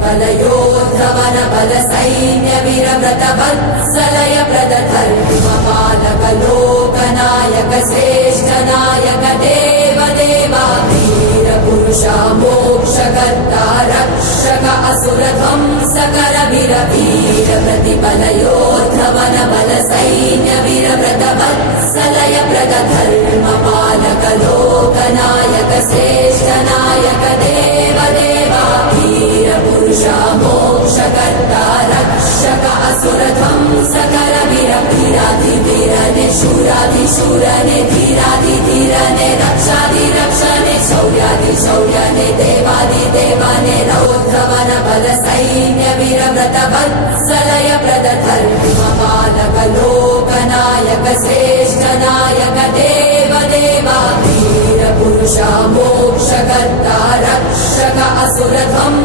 प्रतिफलयोद्धवन बल सैन्य वीरव्रत वत्सलय प्रदधर्मपालक लोकनायक श्रेष्ठ नायक देव देवा वीर पुरुषा मोक्षकर्ता रक्षक असुर ध्वंसकर वीर वीर प्रतिफलयोद्धवन बल सैन्य वीरव्रत वत्सलय प्रदधर्मपालक लोकनायक श्रेष्ठ नायक देव देवा वीर पुरुषा मोक्षकर्ता रक्षक असुर ध्वंसकर वीर वीराधि वीरने शूराधि शूरने धीराधि धीरने रक्षाधि रक्षणे शौर्याधि शौर्यने देवाधि देवाने रौद्रवन बल सैन्य वीरव्रत वत्सलय प्रदधर्मपालक लोकनायक श्रेष्ठ नायक देव देवा वीर पुरुषा मोक्षकर्ता रक्षक असुर ध्वंसकर